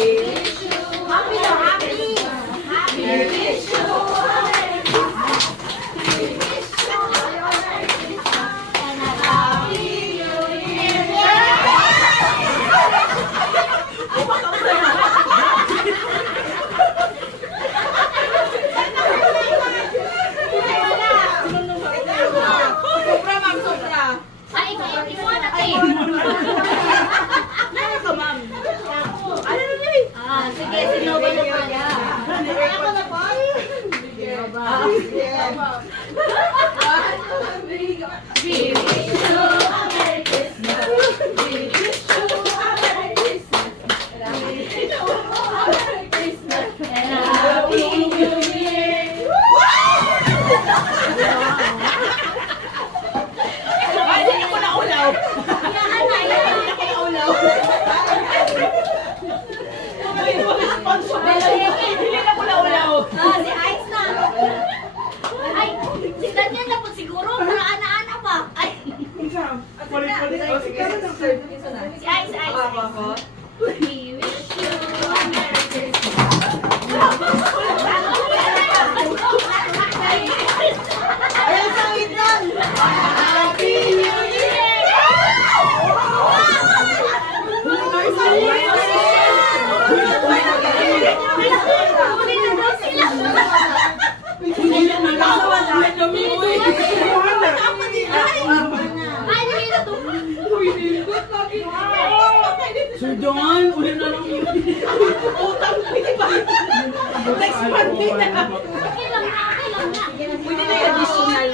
Happy daw, happy. Happy. Wish you and a happy New Sobra, ma'am, sobra. Ay, ikaw na kayo. Nana ka, ma'am. Ano na yun? Ah, sige, sinubo na pa niya. Ako na po. We wish you a Merry Christmas. We wish you a Merry Christmas. We wish you a Merry Christmas and a Happy New Year. Ay, hindi ko na ulaw. Yan na, yan. Hindi ko na ulaw. Hindi na ko na ulaw. Ah, si Ice na. Ay, si Daniel na po siguro. Para ana-ana pa. Ay, si Ice, Ice. We wish you a Merry Christmas. Ayan sa itan. Happy New Year! Huli na daw sila. Ay, hindi na to. Sir John, ulit na lang yun. Utang, pwede ba? Next month din na. Okay lang na, okay lang na. Pwede na yung additional.